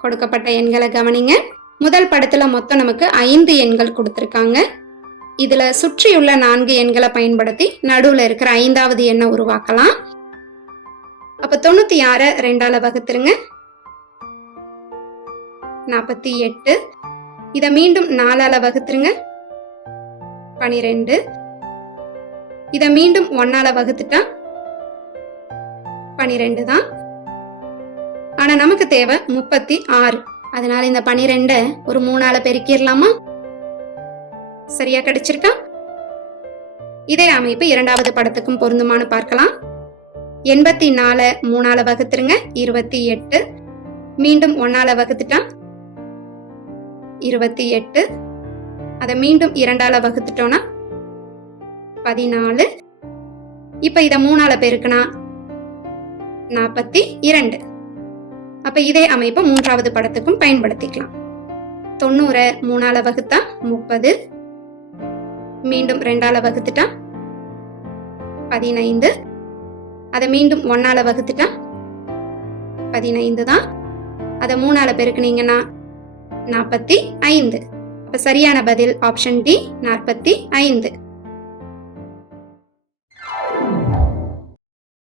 கொடுக்கப்பட்ட எண்களை கவனிங்க. முதல் படத்துல மொத்தம் நமக்கு ஐந்து எண்கள் கொடுத்துருக்காங்க. இதுல சுற்றியுள்ள நான்கு எண்களை பயன்படுத்தி நடுவுல இருக்கிற ஐந்தாவது எண்ணை உருவாக்கலாம். அப்ப தொண்ணூத்தி ஆறை ரெண்டால வகுத்துருங்க. நாற்பத்தி எட்டு இதை மீண்டும் நாலால வகுத்துருங்க. பனிரெண்டு. இதை மீண்டும் ஒன்னால வகுத்துட்டா பனிரெண்டு தான். ஆனா நமக்கு தேவை முப்பத்தி ஆறு. அதனால இந்த பனிரெண்ட ஒரு மூணால பெருக்கிடலாமா? சரியா கிடைச்சிருக்கா? இதே அமைப்பு இரண்டாவது படத்துக்கும் பொருந்துமான்னு பார்க்கலாம். எண்பத்தி நாலு மூணால வகுத்துருங்க இருபத்தி எட்டு. மீண்டும் ஒன்னால வகுத்துட்டா? இருபத்தி எட்டு. அதை மீண்டும் இரண்டால வகுத்துட்டோம்னா? பதினாலு. இப்ப இதை மூணால பெருக்குனா? நாற்பத்தி இரண்டு. அப்ப இதே அமைப்பை மூன்றாவது படத்துக்கும் பயன்படுத்திக்கலாம். தொண்ணூறை மூணால வகுத்தா முப்பது. மீண்டும் ரெண்டால வகுத்துட்டா பதினைந்து. அதை மீண்டும் ஒன்னால வகுத்துட்டா பதினைந்து தான். அதை மூணால பெருக்குனீங்கன்னா நாற்பத்தி ஐந்து. அப்ப சரியான பதில் ஆப்ஷன் டி நாற்பத்தி ஐந்து.